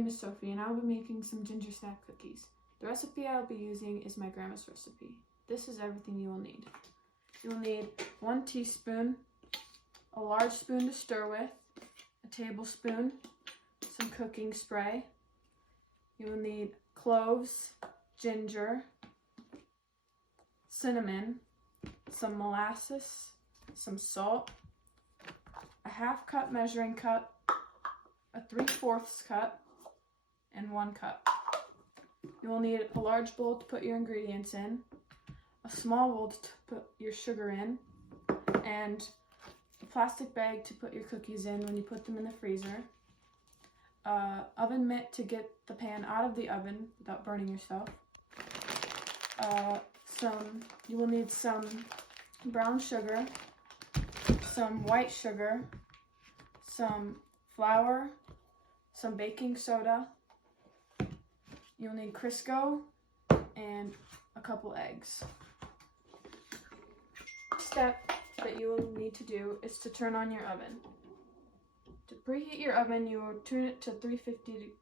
name is Sophie and I'll be making some Gingersnap cookies. The recipe I'll be using is my grandma's recipe. This is everything you will need. You will need 1 teaspoon, a large spoon to stir with, a tablespoon, some cooking spray. You will need cloves, ginger, cinnamon, some molasses, some salt, a 1/2 cup measuring cup, a 3/4 cup, and 1 cup. You will need a large bowl to put your ingredients in, a small bowl to put your sugar in, and a plastic bag to put your cookies in when you put them in the freezer, oven mitt to get the pan out of the oven without burning yourself. You will need some brown sugar, some white sugar, some flour, some baking soda. You'll need Crisco and a couple eggs. Step that you will need to do is to turn on your oven. To preheat your oven, you will turn it to 350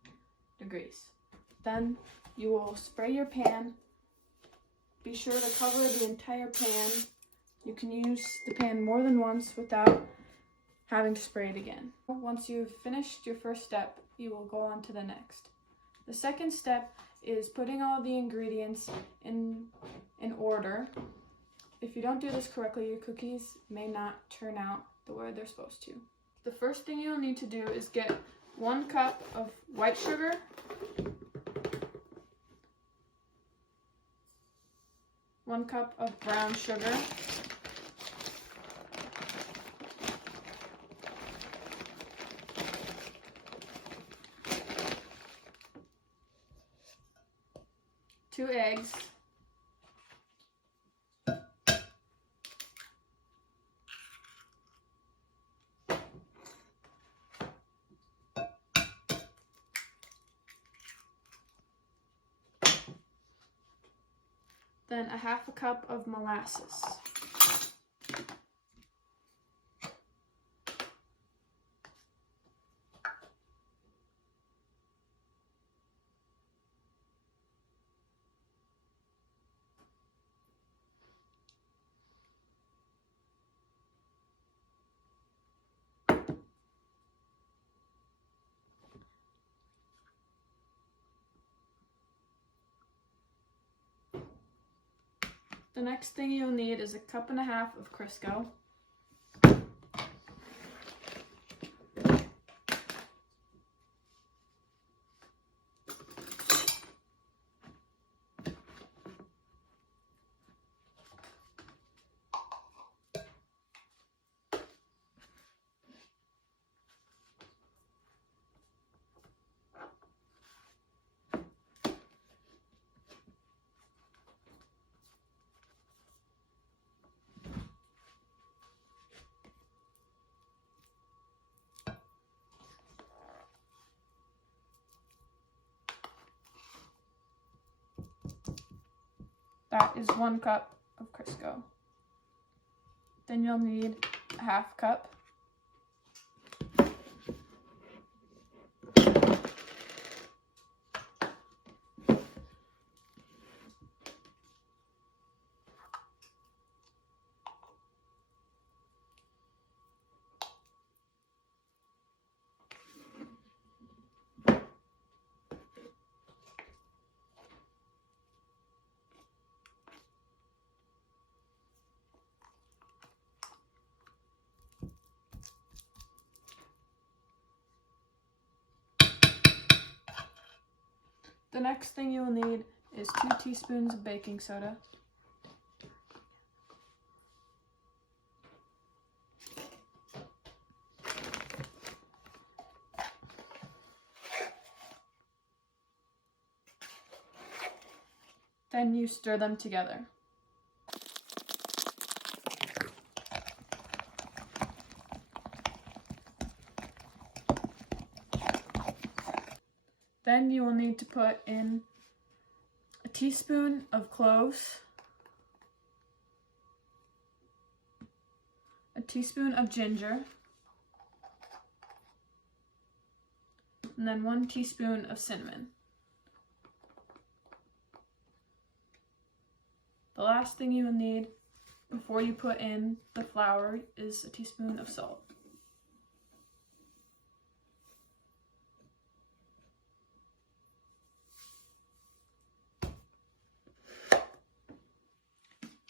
degrees. Then you will spray your pan. Be sure to cover the entire pan. You can use the pan more than once without having to spray it again. Once you've finished your first step, you will go on to the next. The second step is putting all the ingredients in order. If you don't do this correctly, your cookies may not turn out the way they're supposed to. The first thing you'll need to do is get 1 cup of white sugar, 1 cup of brown sugar, 2 eggs, then a 1/2 cup of molasses. The next thing you'll need is a 1.5 cups of Crisco. That is 1 cup of Crisco. Then you'll need a 1/2 cup. The next thing you will need is 2 teaspoons of baking soda, then you stir them together. Then you will need to put in a teaspoon of cloves, a teaspoon of ginger, and then 1 teaspoon of cinnamon. The last thing you will need before you put in the flour is a teaspoon of salt.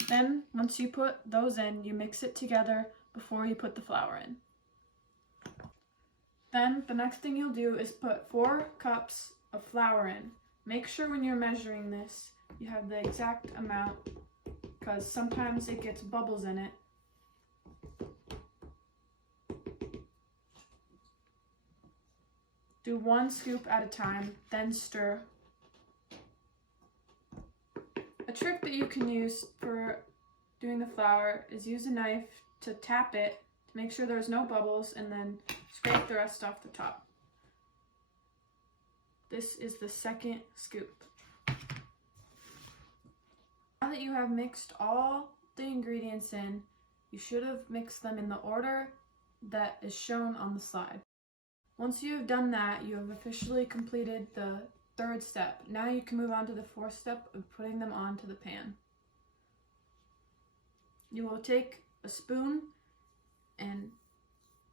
Then, once you put those in, you mix it together before you put the flour in. Then, the next thing you'll do is put 4 cups of flour in. Make sure when you're measuring this, you have the exact amount, because sometimes it gets bubbles in it. Do 1 scoop at a time, then stir. A trick that you can use for doing the flour is use a knife to tap it to make sure there's no bubbles and then scrape the rest off the top. This is the second scoop. Now that you have mixed all the ingredients in, you should have mixed them in the order that is shown on the slide. Once you have done that, you have officially completed the 3rd step. Now you can move on to the 4th step of putting them onto the pan. You will take a spoon, and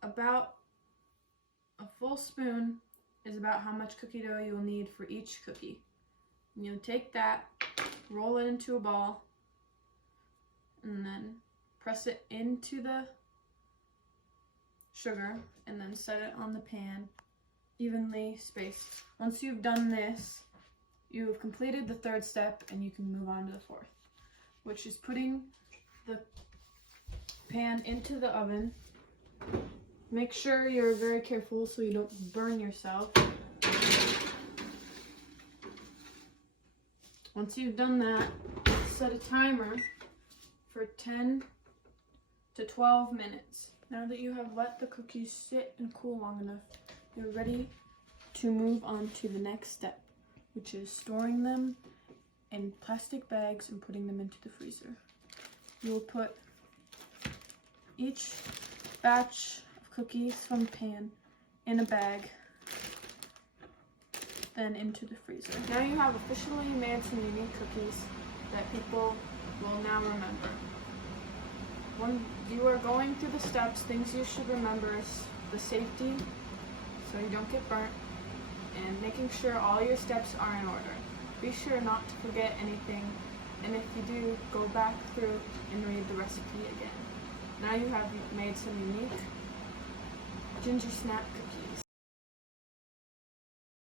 about a full spoon is about how much cookie dough you will need for each cookie. And you'll take that, roll it into a ball, and then press it into the sugar, and then set it on the pan, evenly spaced. Once you've done this, you have completed the 3rd step, and you can move on to the 4th, which is putting the pan into the oven. Make sure you're very careful so you don't burn yourself. Once you've done that, set a timer for 10 to 12 minutes. Now that you have let the cookies sit and cool long enough, you're ready to move on to the next step, which is storing them in plastic bags and putting them into the freezer. You will put each batch of cookies from the pan in a bag, then into the freezer. Now you have officially made some unique cookies that people will now remember. When you are going through the steps, things you should remember is the safety, so you don't get burnt, and making sure all your steps are in order. Be sure not to forget anything, and if you do, go back through and read the recipe again. Now you have made some unique Gingersnap